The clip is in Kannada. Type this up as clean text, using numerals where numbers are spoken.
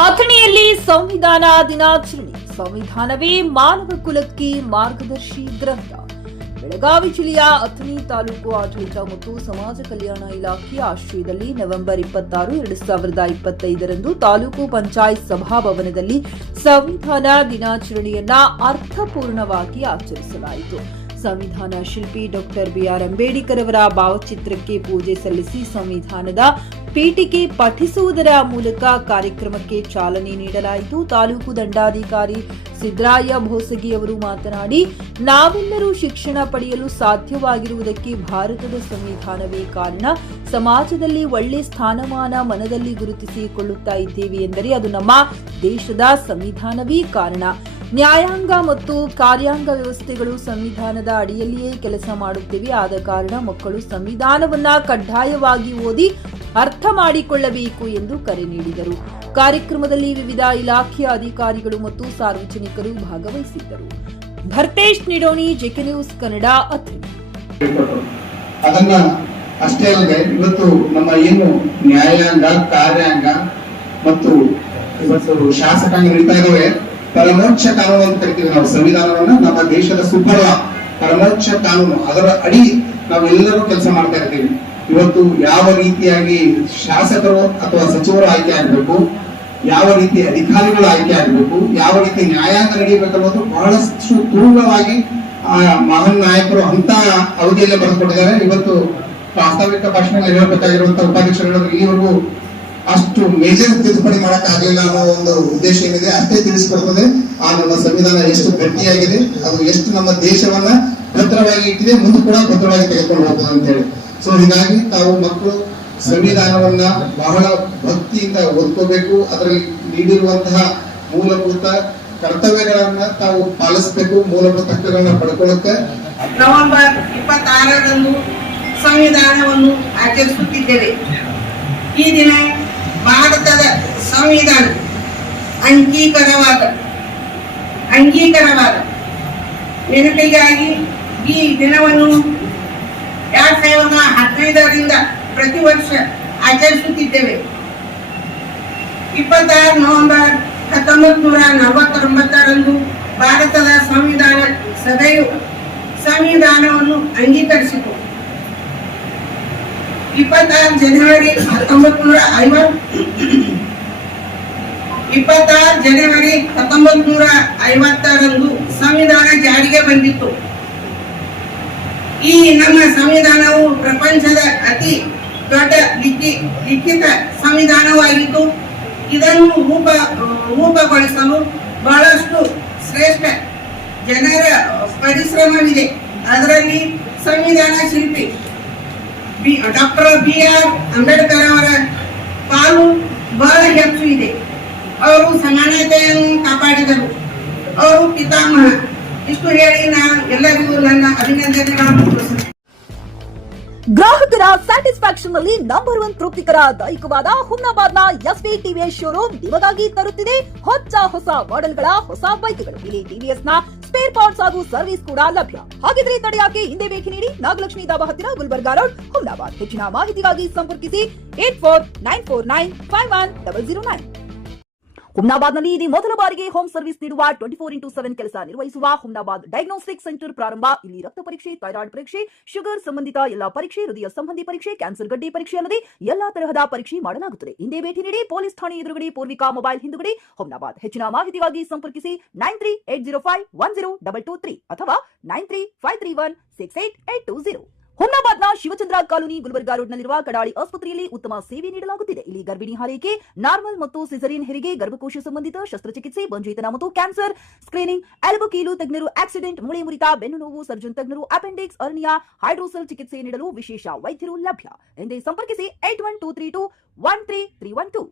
ಅಥಣಿಯಲ್ಲಿ ಸಂವಿಧಾನ ದಿನಾಚರಣೆ. ಸಂವಿಧಾನವೇ ಮಾನವ ಕುಲಕ್ಕೆ ಮಾರ್ಗದರ್ಶಿ ಗ್ರಂಥ. ಬೆಳಗಾವಿ ಜಿಲ್ಲೆಯ ಅಥಣಿ ತಾಲೂಕು ಆಡಳಿತ ಮತ್ತು ಸಮಾಜ ಕಲ್ಯಾಣ ಇಲಾಖೆಯ ಆಶ್ರಯದಲ್ಲಿ ನವೆಂಬರ್ 26, 2025ರಂದು ತಾಲೂಕು ಪಂಚಾಯತ್ ಸಭಾಭವನದಲ್ಲಿ ಸಂವಿಧಾನ ದಿನಾಚರಣೆಯನ್ನ ಅರ್ಥಪೂರ್ಣವಾಗಿ ಆಚರಿಸಲಾಯಿತು. ಸಂವಿಧಾನ ಶಿಲ್ಪಿ ಡಾಕ್ಟರ್ ಬಿಆರ್ ಅಂಬೇಡ್ಕರ್ ಅವರ ಭಾವಚಿತ್ರಕ್ಕೆ ಪೂಜೆ ಸಲ್ಲಿಸಿ ಸಂವಿಧಾನದ ಪೀಠಿಕೆ ಪಠಿಸುವುದರ ಮೂಲಕ ಕಾರ್ಯಕ್ರಮಕ್ಕೆ ಚಾಲನೆ ನೀಡಲಾಯಿತು. ತಾಲೂಕು ದಂಡಾಧಿಕಾರಿ ಸಿದ್ದರಾಯ ಭೋಸಗಿ ಅವರು ಮಾತನಾಡಿ, ನಾವೆಲ್ಲರೂ ಶಿಕ್ಷಣ ಪಡೆಯಲು ಸಾಧ್ಯವಾಗಿರುವುದಕ್ಕೆ ಭಾರತದ ಸಂವಿಧಾನವೇ ಕಾರಣ. ಸಮಾಜದಲ್ಲಿ ಒಳ್ಳೆ ಸ್ಥಾನಮಾನ ಮನದಲ್ಲಿ ಗುರುತಿಸಿಕೊಳ್ಳುತ್ತಾ ಇದ್ದೇವೆ ಎಂದರೆ ಅದು ನಮ್ಮ ದೇಶದ ಸಂವಿಧಾನವೇ ಕಾರಣ. ನ್ಯಾಯಾಂಗ ಮತ್ತು ಕಾರ್ಯಾಂಗ ವ್ಯವಸ್ಥೆಗಳು ಸಂವಿಧಾನದ ಅಡಿಯಲ್ಲಿಯೇ ಕೆಲಸ ಮಾಡುತ್ತಿವೆ. ಆದ ಕಾರಣ ಮಕ್ಕಳು ಸಂವಿಧಾನವನ್ನ ಕಡ್ಡಾಯವಾಗಿ ಓದಿ ಅರ್ಥ ಮಾಡಿಕೊಳ್ಳಬೇಕು ಎಂದು ಕರೆ ನೀಡಿದರು. ಕಾರ್ಯಕ್ರಮದಲ್ಲಿ ವಿವಿಧ ಇಲಾಖೆಯ ಅಧಿಕಾರಿಗಳು ಮತ್ತು ಸಾರ್ವಜನಿಕರು ಭಾಗವಹಿಸಿದ್ದರು. Bharthesh Nidoni, JK news Kannada, Athani. ಅದನ್ನ ಅಷ್ಟೇ ಅಲ್ಲದೆ ಇವತ್ತು ನಮ್ಮ ಏನು ನ್ಯಾಯಾಂಗ, ಕಾರ್ಯಾಂಗ ಮತ್ತು ಇವತ್ತು ಶಾಸಕಾಂಗ ನಡೀತಾ ಇದ್ದಾವೆ, ಪರಮೋಚ್ಚ ಕಾನೂನು ಅಂತ ಕರಿತೀವಿ ನಾವು ಸಂವಿಧಾನವನ್ನ. ನಮ್ಮ ದೇಶದ ಸುಬ್ಬರ ಪರಮೋಚ್ಚ ಕಾನೂನು, ಅದರ ಅಡಿ ನಾವೆಲ್ಲರೂ ಕೆಲಸ ಮಾಡ್ತಾ ಇರ್ತೀವಿ. ಇವತ್ತು ಯಾವ ರೀತಿಯಾಗಿ ಶಾಸಕರು ಅಥವಾ ಸಚಿವರು ಆಯ್ಕೆ ಆಗಬೇಕು, ಯಾವ ರೀತಿ ಅಧಿಕಾರಿಗಳು ಆಯ್ಕೆ ಆಗಬೇಕು, ಯಾವ ರೀತಿ ನ್ಯಾಯಾಂಗ ನಡೆಯಬೇಕು ಅನ್ನೋದು ಬಹಳಷ್ಟು ಪೂರ್ಣವಾಗಿ ಮಹಾನ್ ನಾಯಕರು ಅಂತ ಅವಧಿಯಲ್ಲೇ ಬರೆದುಕೊಟ್ಟಿದ್ದಾರೆ. ಇವತ್ತು ಪ್ರಾಸ್ತಾವಿಕ ಭಾಷಣ ಹೇಳಬೇಕಾಗಿರುವಂತಹ ಉಪಾಧ್ಯಕ್ಷರು ಇಲ್ಲಿವರೆಗೂ ಅಷ್ಟು ಮೇಜರ್ ತಿದ್ದುಪಡಿ ಮಾಡಕ್ ಆಗಲಿಲ್ಲ ಅನ್ನೋ ಒಂದು ಉದ್ದೇಶ ಏನಿದೆ ಅಷ್ಟೇ ತಿಳಿಸಿಕೊಡ್ತದೆ. ಆ ನಮ್ಮ ಸಂವಿಧಾನ ಎಷ್ಟು ಗಟ್ಟಿಯಾಗಿದೆ, ಅದು ಎಷ್ಟು ನಮ್ಮ ದೇಶವನ್ನ ಭದ್ರವಾಗಿ ಇಟ್ಟಿದೆ, ಮುಂದೆ ಕೂಡ ಭದ್ರವಾಗಿ ತೆಗೆದುಕೊಂಡು ಹೋಗ್ತದೆ ಅಂತ ಹೇಳಿ. ಸೊ ಹೀಗಾಗಿ ತಾವು ಮಕ್ಕಳು ಸಂವಿಧಾನವನ್ನ ಬಹಳ ಭಕ್ತಿಯಿಂದ ಓದ್ಕೋಬೇಕು. ಅದರಲ್ಲಿ ನೀಡಿರುವಂತಹ ಮೂಲಭೂತ ಕರ್ತವ್ಯಗಳನ್ನ ತಾವು ಪಾಲಿಸಬೇಕು. ಮೂಲಭೂತ ಹಕ್ಕುಗಳನ್ನ ಪಡ್ಕೊಳ್ಳಕ್ಕೆ ನವೆಂಬರ್ 26ರಂದು ಸಂವಿಧಾನವನ್ನು ಆಚರಿಸುತ್ತಿದ್ದೇವೆ. ಈ ದಿನ ಭಾರತದ ಸಂವಿಧಾನ ಅಂಗೀಕಾರವಾದ ನೆನಪಿಗಾಗಿ ಈ ದಿನವನ್ನು 2015ರಿಂದ ಪ್ರತಿ ವರ್ಷ ಆಚರಿಸುತ್ತಿದ್ದೇವೆ. 26 ನವೆಂಬರ್ 1949ರಂದು ಭಾರತದ ಸಂವಿಧಾನ ಸಭೆಯು ಸಂವಿಧಾನವನ್ನು ಅಂಗೀಕರಿಸಿತು. 26 ಜನವರಿ 1950ರಂದು ಸಂವಿಧಾನ ಜಾರಿಗೆ ಬಂದಿತ್ತು. ಈ ನಮ್ಮ ಸಂವಿಧಾನವು ಪ್ರಪಂಚದ ಅತಿ ದೊಡ್ಡ ಲಿಖಿತ ಸಂವಿಧಾನವಾಗಿದ್ದು, ಇದನ್ನು ರೂಪಗೊಳಿಸಲು ಬಹಳಷ್ಟು ಶ್ರೇಷ್ಠ ಜನರ ಪರಿಶ್ರಮವಿದೆ. ಅದರಲ್ಲಿ ಸಂವಿಧಾನ ಶಿಲ್ಪಿ ಡಾಕ್ಟರ್ ಬಿಆರ್ ಅಂಬೇಡ್ಕರ್ ಅವರ ಪಾಲು ಬಹಳ ಹೆಚ್ಚು ಇದೆ. ಅವರು ಸಮಾನತೆಯನ್ನು ಕಾಪಾಡಿದರು. ಅವರು ಪಿತಾಮಹ. ಇಷ್ಟು ಹೇಳಿ ನಾನು ಎಲ್ಲರಿಗೂ ನನ್ನ ಅಭಿನಂದನೆಗಳನ್ನು ತಿಳಿಸುತ್ತೇನೆ. ಗ್ರಾಹಕರ ಸ್ಯಾಟಿಸ್ಫ್ಯಾಕ್ಷನ್ ನಲ್ಲಿ ನಂಬರ್ 1 ತೃಪ್ತಿಕರ ದೈಹಿಕವಾದ ಹುಮ್ನಾಬಾದ್ನ ಎಸ್ವಿ ಟಿವಿಎಸ್ ಶೋರೂಮ್ ನಿಮಗಾಗಿ ತರುತ್ತಿದೆ ಹೊಸ ಮಾಡೆಲ್ಗಳ ಹೊಸ ಬೈಕ್ಗಳು. ಇಲ್ಲಿ ಟಿವಿಎಸ್ ನ ಸ್ಪೇರ್ ಪಾರ್ಟ್ಸ್ ಹಾಗೂ ಸರ್ವಿಸ್ ಕೂಡ ಲಭ್ಯ. ಹಾಗಿದ್ರೆ ತಡೆಯಾಕೆ ಹಿಂದೆ ಭೇಟಿ ನೀಡಿ. ನಾಗಲಕ್ಷ್ಮಿ ದಾಬಾ ಹತ್ತಿರ, ಗುಲ್ಬರ್ಗಾ ರೋಡ್, ಹುಮ್ನಾಬಾದ್. ಹೆಚ್ಚಿನ ಮಾಹಿತಿಗಾಗಿ ಸಂಪರ್ಕಿಸಿ 8494951009. ಹುಮ್ನಾಬಾದ್ನಲ್ಲಿ ಇದು ಮೊದಲ ಬಾರಿಗೆ ಹೋಮ್ ಸರ್ವಿಸ್ ನೀಡುವ 24x7 ಕೆಲಸ ನಿರ್ವಹಿಸುವ ಹುಮ್ನಾಬಾದ್ ಡಯಾಗ್ನೋಸ್ಟಿಕ್ ಸೆಂಟರ್ ಪ್ರಾರಂಭ. ಇಲ್ಲಿ ರಕ್ತ ಪರೀಕ್ಷೆ, ಥೈರಾಯ್ಡ್ ಪರೀಕ್ಷೆ, ಶುಗರ್ ಸಂಬಂಧಿತ ಎಲ್ಲಾ ಪರೀಕ್ಷೆ, ಹೃದಯ ಸಂಬಂಧಿ ಪರೀಕ್ಷೆ, ಕ್ಯಾನ್ಸರ್ ಗಡ್ಡೆ ಪರೀಕ್ಷೆ ಅಲ್ಲದೆ ಎಲ್ಲಾ ತರಹದ ಪರೀಕ್ಷೆ ಮಾಡಲಾಗುತ್ತದೆ. ಹಿಂದೆ ಭೇಟಿ ನೀಡಿ. ಪೊಲೀಸ್ ಠಾಣೆ ಎದುರುಗಡೆ, ಪೂರ್ವಿಕಾ ಮೊಬೈಲ್ ಹಿಂದುಗಡೆ, ಹುಮ್ನಾಬಾದ್. ಹೆಚ್ಚಿನ ಮಾಹಿತಿಗಾಗಿ ಸಂಪರ್ಕಿಸಿ 93805223 ಅಥವಾ 9353168820. ಹುಮ್ನಾಬಾದ್ನ ಶಿವಚಂದ್ರ ಕಾಲೋನಿ, ಗುಲ್ಬರ್ಗಾ ರೋಡ್ನಲ್ಲಿರುವ ಕಡಾಳಿ ಆಸ್ಪತ್ರೆಯಲ್ಲಿ ಉತ್ತಮ ಸೇವೆ ನೀಡಲಾಗುತ್ತಿದೆ. ಇಲ್ಲಿ ಗರ್ಭಿಣಿ ಹಾರೈಕೆ, ನಾರ್ಮಲ್ ಮತ್ತು ಸಿಸರಿಯನ್ ಹೆರಿಗೆ, ಗರ್ಭಕೋಶ ಸಂಬಂಧಿತ ಶಸ್ತ್ರಚಿಕಿತ್ಸೆ, ಬಂಜೇತನ ಮತ್ತು ಕ್ಯಾನ್ಸರ್ ಸ್ಕ್ರೀನಿಂಗ್, ಎಲ್ಬೋ ಕೀಲು ತಜ್ಞರು, ಆಕ್ಸಿಡೆಂಟ್, ಮೂಳೆ ಮುರಿತ, ಬೆನ್ನು ನೋವು, ಸರ್ಜನ್ ತಜ್ಞರು, ಅಪೆಂಡಿಕ್ಸ್, ಅರ್ನಿಯಾ, ಹೈಡ್ರೋಸೆಲ್ ಚಿಕಿತ್ಸೆ ನೀಡಲು ವಿಶೇಷ ವೈದ್ಯರು ಲಭ್ಯ. ಎಂದೇ ಸಂಪರ್ಕಿಸಿ 8123213312.